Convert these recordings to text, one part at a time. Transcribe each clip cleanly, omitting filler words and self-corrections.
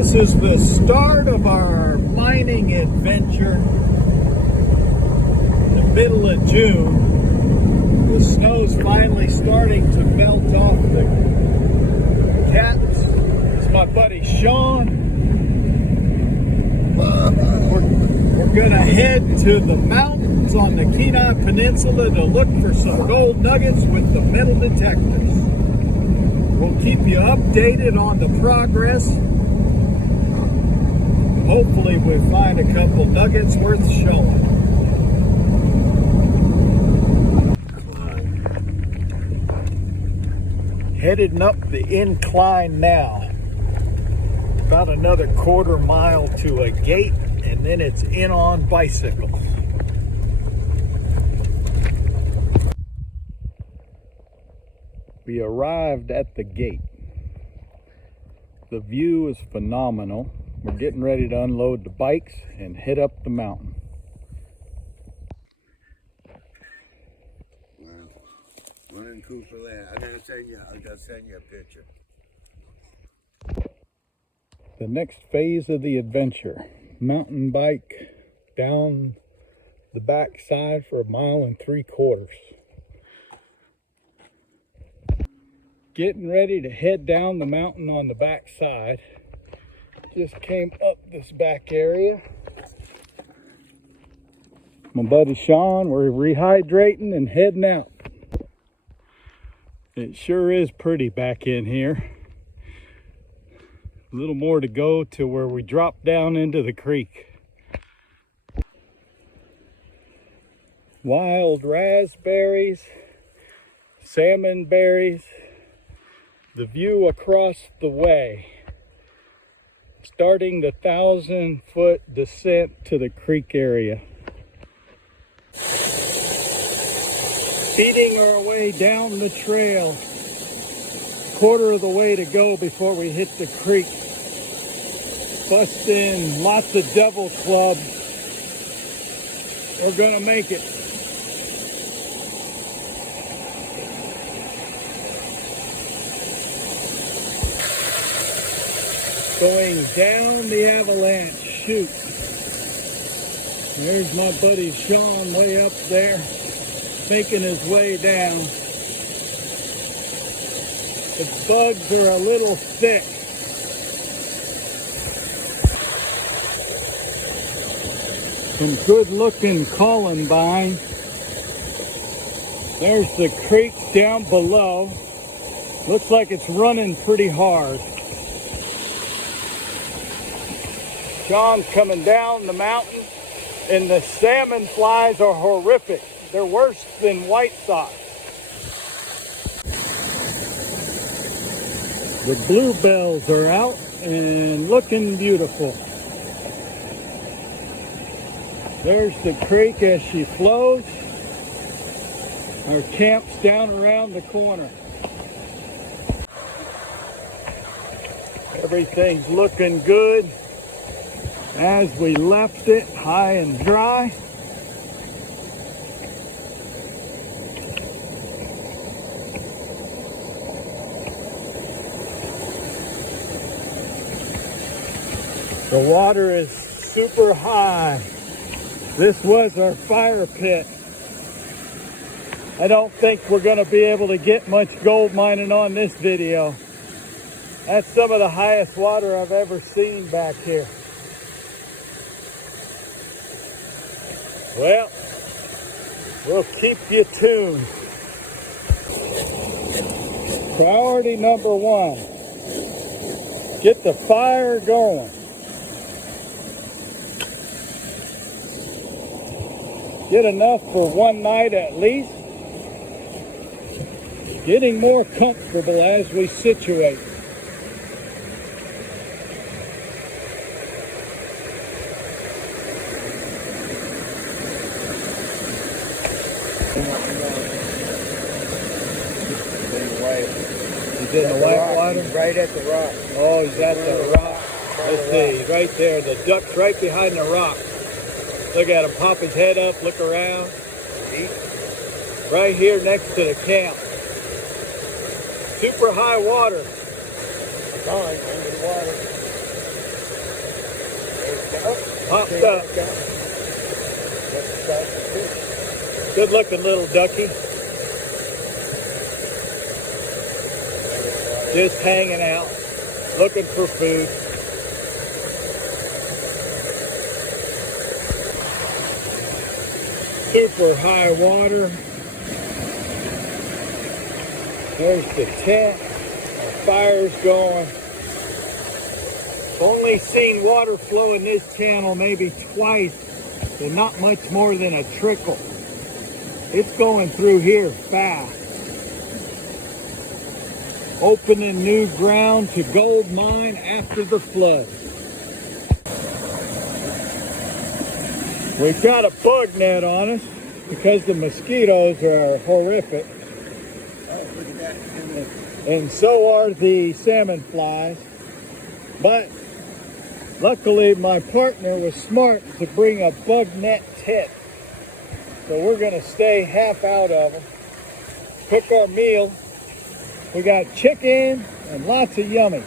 This is the start of our mining adventure. In the middle of June, the snow's finally starting to melt off the caps. It's my buddy Sean. We're gonna head to the mountains on the Kenai Peninsula to look for some gold nuggets with the metal detectors. We'll keep you updated on the progress. Hopefully we find a couple nuggets worth showing. Heading up the incline now. About another quarter mile to a gate, and then it's in on bicycle. We arrived at the gate. The view is phenomenal. We're getting ready to unload the bikes and head up the mountain. We're in Cooper Land. I'm gonna send you a picture. The next phase of the adventure. Mountain bike down the back side for 1.75 miles. Getting ready to head down the mountain on the back side. Just came up this back area. My buddy Sean, we're rehydrating and heading out. It sure is pretty back in here. A little more to go to where we drop down into the creek. Wild raspberries, salmon berries, the view across the way. Starting the 1,000-foot descent to the creek area. Feeding our way down the trail. Quarter of the way to go before we hit the creek. Busting lots of devil clubs. We're gonna make it. Going down the avalanche chute. There's my buddy Sean way up there, making his way down. The bugs are a little thick. Some good looking columbine. There's the creek down below. Looks like it's running pretty hard. Sean's coming down the mountain, and the salmon flies are horrific. They're worse than white socks. The bluebells are out and looking beautiful. There's the creek as she flows. Our camp's down around the corner. Everything's looking good. As we left it, high and dry. The water is super high. This was our fire pit. I don't think we're going to be able to get much gold mining on this video. That's some of the highest water I've ever seen back here. Well, we'll keep you tuned. Priority number 1, get the fire going. Get enough for one night at least. Getting more comfortable as we situate. He's in the white water? Right at the rock. Oh, he's at the rock. Let's see, he's right there. The duck's right behind the rock. Look at him pop his head up, look around. Right here next to the camp. Super high water. Fine, under the water. Popped up. Good looking little ducky. Just hanging out, looking for food. Super high water. There's the tent. Our fire's going. Only seen water flow in this channel maybe twice, but not much more than a trickle. It's going through here fast. Opening new ground to gold mine after the flood. We've got a bug net on us because the mosquitoes are horrific. Oh, look at that. And so are the salmon flies. But luckily my partner was smart to bring a bug net tent. So we're gonna stay half out of them. Cook our meal. We got chicken and lots of yummy.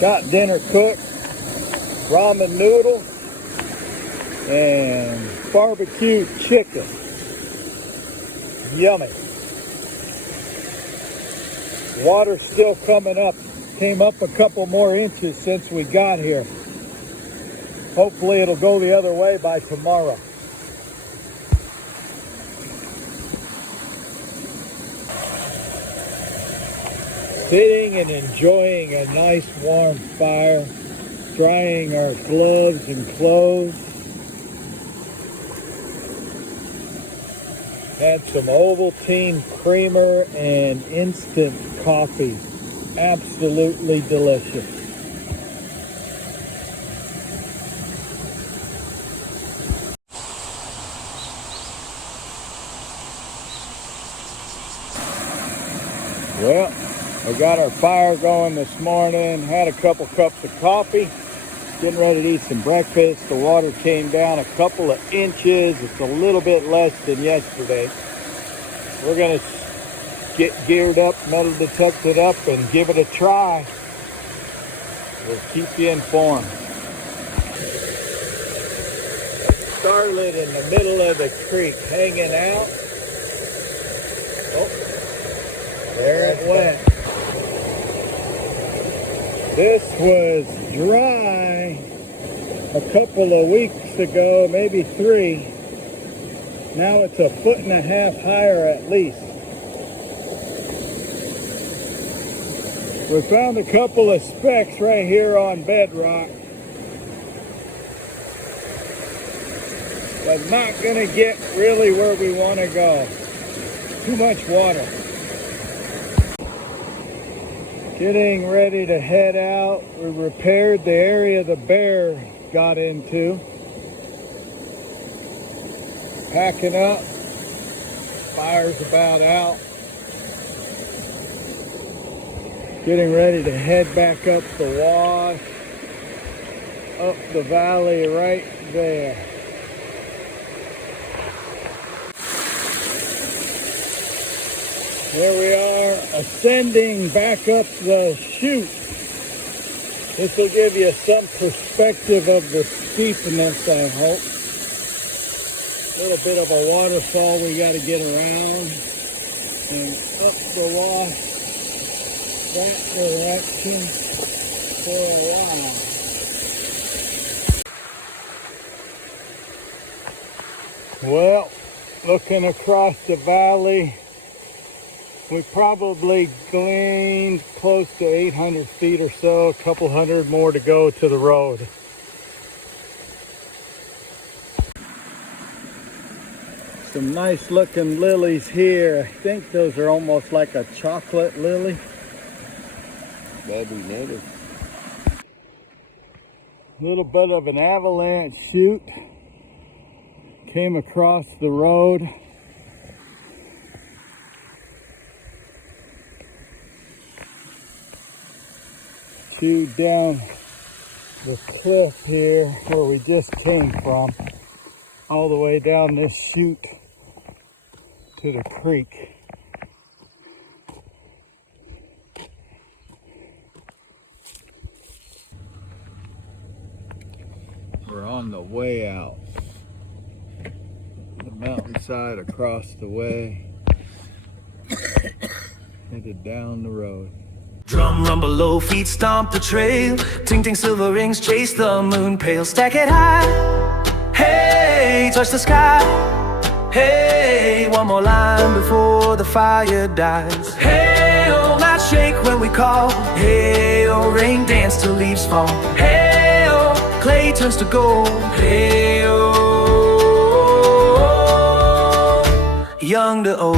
Got dinner cooked. Ramen noodles and barbecue chicken. Yummy. Water's still coming up. Came up a couple more inches since we got here. Hopefully it'll go the other way by tomorrow. Sitting and enjoying a nice warm fire. Drying our gloves and clothes. Had some Ovaltine creamer and instant coffee. Absolutely delicious. Well, we got our fire going this morning. Had a couple cups of coffee. Getting ready to eat some breakfast. The water came down a couple of inches. It's a little bit less than yesterday. We're gonna get geared up, metal detected up, and give it a try. We'll keep you informed. Starlet in the middle of the creek, hanging out. Oh, there it went. This was dry a couple of weeks ago, maybe 3. Now it's 1.5 feet higher at least. We found a couple of specks right here on bedrock. But not gonna get really where we want to go. Too much water. Getting ready to head out. We repaired the area the bear got into. Packing up. Fire's about out. Getting ready to head back up the wash. Up the valley right there. There we are, ascending back up the chute. This will give you some perspective of the steepness, I hope. A little bit of a waterfall we got to get around. And up the wash that direction for a while. Well, looking across the valley, we probably gleaned close to 800 feet or so, a couple hundred more to go to the road. Some nice looking lilies here. I think those are almost like a chocolate lily. That'd be native. A little bit of an avalanche chute. Came across the road. Chewed down the cliff here where we just came from, all the way down this chute to the creek. on the way out. The mountainside across the way. Headed down the road. Drum rumble low, feet stomp the trail. Ting ting silver rings chase the moon pale. Stack it high, hey, touch the sky. Hey, one more line before the fire dies. Hey, oh, not shake when we call. Hey, oh, rain dance till leaves fall. Hey, oh, clay turns to gold. Hey, oh, young to old.